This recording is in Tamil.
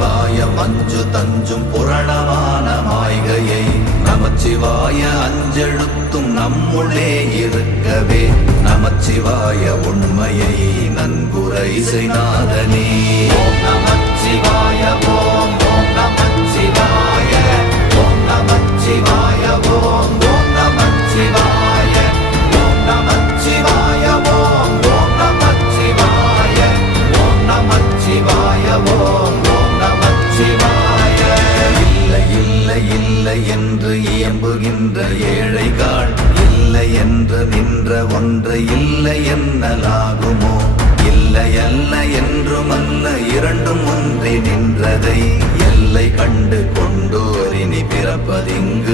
நமச்சிவாய மஞ்சு தஞ்சும் புரணமான மாய்கையை நமச்சிவாய அஞ்செழுத்தும் நம்முள்ளே இருக்கவே நமச்சிவாய உண்மையை நன்குரை செய்நாதனே. ஓம் நமச்சிவாய ஓம் ஓம் நமச்சிவாய ஓம் நமச்சிவாய ஓம் ஓம் நமச்சிவாய ஓம் நமச்சிவாய ஓம் ஓம் நமச்சிவாய ஓம் நமச்சிவாய ஓம் ஓம் நமச்சிவாய. இல்லை இல்லை இல்லை என்று இயம்புகின்ற ஏழைகாள் இல்லை என்று நின்ற ஒன்றை இல்லை என்னலாகுமோ? இல்லை அல்ல என்றும் அல்ல இரண்டும் ஒன்றி நின்றதை எல்லை கண்டு கொண்டோர் இனி பிறப்பதிங்க